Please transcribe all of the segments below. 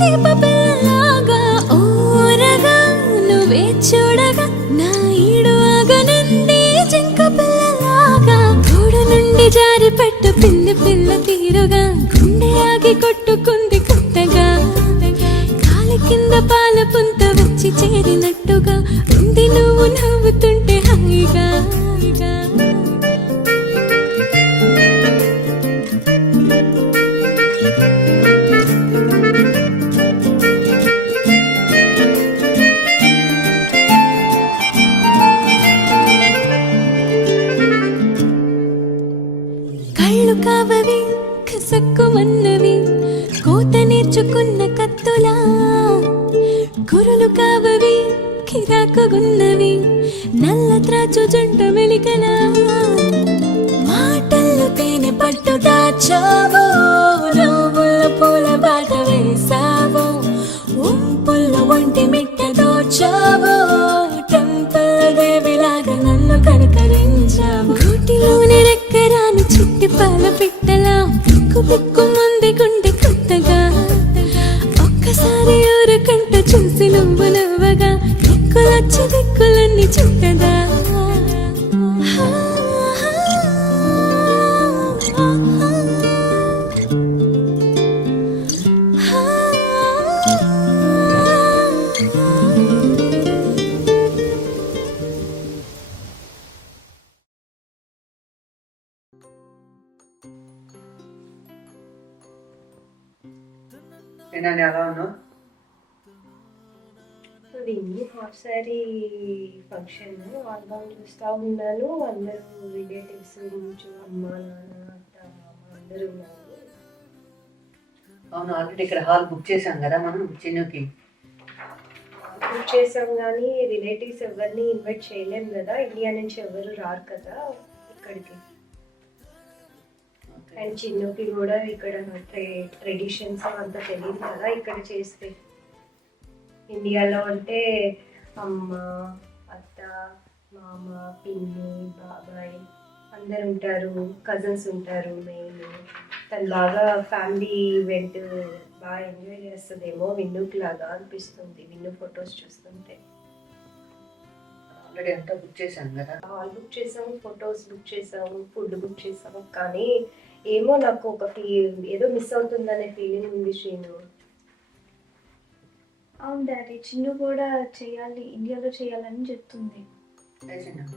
చీప పిల్లలాగా ఓరగా నువ్వే చూడగా నా ఈడు ఆగనంది జింక పిల్లలాగా గూడు నుండి జారి పట్టు పిల్లి పిల్ల తీరుగా గుండె ఆగి కొట్టుకుంది కొత్తగా కాలి కింద పాల పుంత వచ్చి చేరినట్టుగా ఉంది నువ్వు నవ్వుతుంటే హాయిగా కళ్ళు కావవి కసక్కుమన్నవి కోత నేర్చుకున్న కత్తులా కురులు కావవి కిరాకుగున్నవి నల్ల త్రాచు జంట మెలికలా మాటల్లో తేనె పట్టు దాచావో నవ్వుల పూల బాట వేసావో ఉంపుల్లో ఒంటి మిట్ట దోచావో టెంపల్ దేవిలాగా నన్ను కనకరించావు గూటిలోని రెక్కరాను చిట్టి పాల పిట్టలా పిక్కు పిక్కు మంది గుండె కొత్తగా ఒక్కసారి ఊరకంట చూసి నువ్వు నవ్వగా దిక్కులొచ్చి దిక్కులన్నీ చుట్టదా ఏంటండి అలా ఉన్నావు? విన్ని హాఫ్ సారీ ఫంక్షన్ ఆల్బమ్ చూస్తూ ఉన్నాను. అందరూ రిలేటివ్స్ నుంచి అమ్మ నాన్న అత్త మామ అందరూ ఉన్నారు. అవును, ఆల్రెడీ ఇక్కడ హాల్ బుక్ చేసాం కదా మనం చిన్నుకి. బుక్ చేసాం కానీ రిలేటివ్స్ ఎవరిని ఇన్వైట్ చేయలేం కదా, ఇండియా నుంచి ఎవరు రారు కదా ఇక్కడికి. అండ్ చిన్నుకి కూడా ఇక్కడ ట్రెడిషన్స్ అంతా తెలియదు కదా ఇక్కడ చేస్తే. ఇండియాలో అంటే అమ్మ అత్త మామ పిన్ని బాబాయ్ అందరు ఉంటారు, కజిన్స్ ఉంటారు. మెయిన్ తను బాగా ఫ్యామిలీ ఈవెంట్ బాగా ఎంజాయ్ చేస్తుందేమో విన్నుకి లాగా అనిపిస్తుంది విన్ను ఫొటోస్ చూస్తుంటే. ఆల్రెడీ అంతా బుక్ చేసాం కదా. హాల్ బుక్ చేసాము, ఫొటోస్ బుక్ చేసాము, ఫుడ్ బుక్ చేసాము. కానీ ఏమో నాకు ఒక ఏదో మిస్ అవుతుందనే ఫీలింగ్ ఉంది శ్రీను. అవును డాడీ, చిన్ను కూడా చేయాలి, ఇండియాలో చేయాలని చెప్తుంది.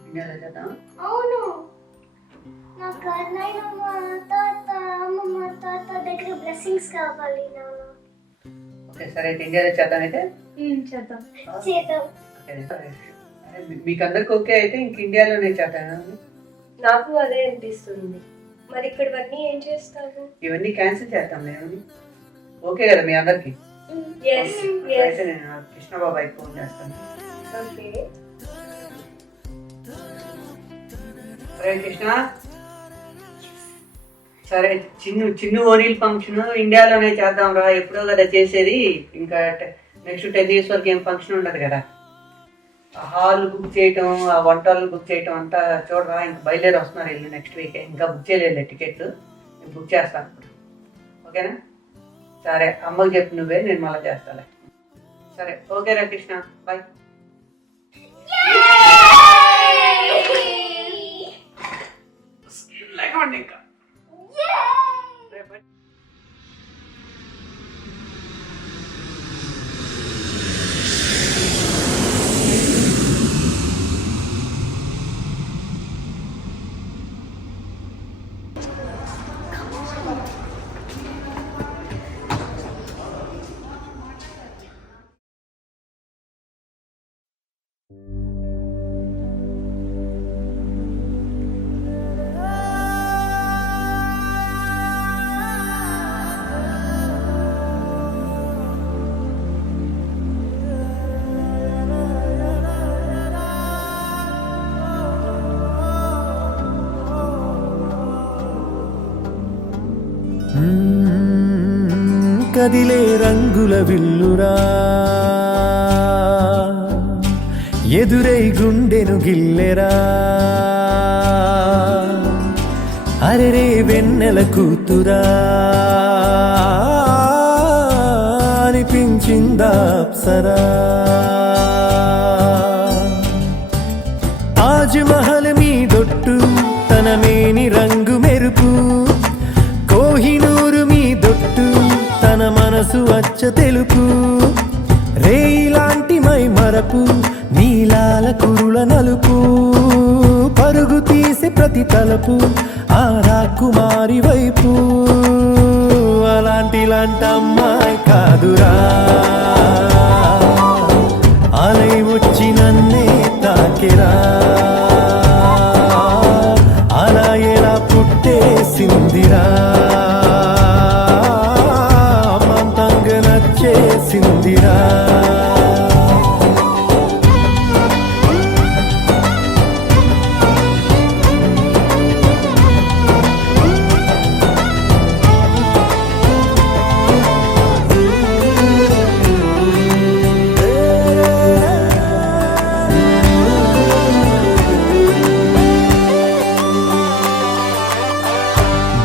ఇండియాలో చేద్దాం. అవును, నాకు అన్నయ్య మా తాత అమ్మమ్మ తాత దగ్గర బ్లెస్సింగ్స్ కావాలి నాన్న. ఓకే సరే, అయితే ఇండియాలో చేద్దాం. అయితే చేద్దాం. మీకు అందరికి ఓకే అయితే ఇంక ఇండియాలోనే చేద్దాం. నాకు అదే అనిపిస్తుంది. మరి ఇక్కడవన్నీ ఏం చేస్తావు? ఇవన్నీ క్యాన్సిల్ చేద్దాం. నేను ఓకే కదా మీ అందరికి? అయితే నేను కృష్ణబాబాయ్ ఫోన్ చేస్తాను. ఓకే సరే కృష్ణ. సరే చిన్ను ఓనీల్ ఫంక్షన్ ఇండియాలోనే చేద్దాం రా. ఎప్పుడో కదా చేసేది, ఇంకా నెక్స్ట్ 10 years వరకు ఏం ఫంక్షన్ ఉండదు కదా. హాల్ బుక్ చేయటం, ఆ వంటలు బుక్ చేయటం అంతా చూడరా. ఇంకా బయలుదేరి వస్తున్నారు వీళ్ళు నెక్స్ట్ వీక్. ఇంకా బుక్ చేయలేదు టికెట్లు, నేను బుక్ చేస్తాను ఇప్పుడు. ఓకేనా? సరే, అమ్మకి చెప్పు నువ్వే, నేను మళ్ళీ చేస్తాలే. సరే ఓకేరా కృష్ణ, బాయ్. ఇంకా కదిలే రంగుల విల్లురా ఎదురై గుండెను గిల్లెరా అరెరే వెన్నెల కూతురా అనిపి ఆసరా. తాజ్ మహల్ మీదొట్టు తన మేని రంగు మెరుపు, కోహినూరు మీదొట్టు తన మనసు అచ్చ తెలుపు. రేయిలాంటి మై మరపు నీలాల కురుల నలుపు, పరుగు తీసి ప్రతి తలపు ఆ రాకుమారి వైపు. అలాంటి అమ్మాయి కాదురా, అలై వచ్చి నన్నే తాకిరా. అలా ఎలా పుట్టేసిందిరా, అమాంతంగా నచ్చేసిందిరా.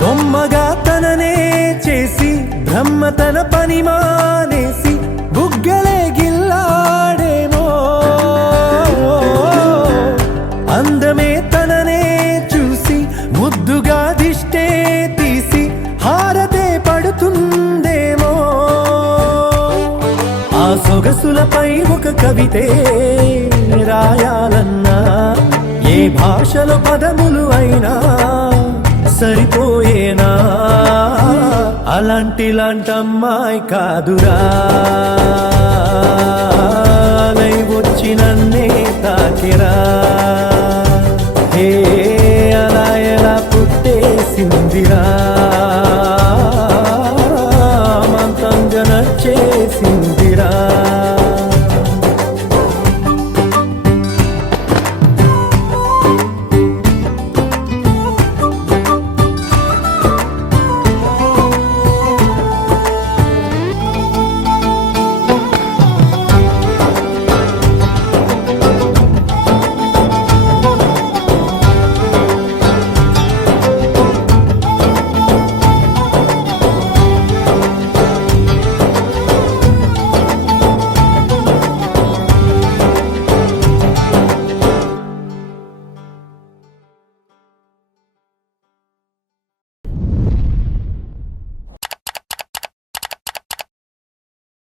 బొమ్మగా తననే చేసి బ్రహ్మ తన పని మానేసి బుగ్గలే గిల్లాడేమో. అందమే తననే చూసి ముద్దుగా దిష్టే తీసి హారతే పడుతుందేమో. ఆ సొగసులపై ఒక కవితే రాయాలన్నా ఏ భాషలో పదములు అయినా సరిపోయేనా. అలాంటి అమ్మాయి కాదురా, అలై వచ్చి నన్నే తాకిరా. అలా ఎలా పుట్టేసిందిరా.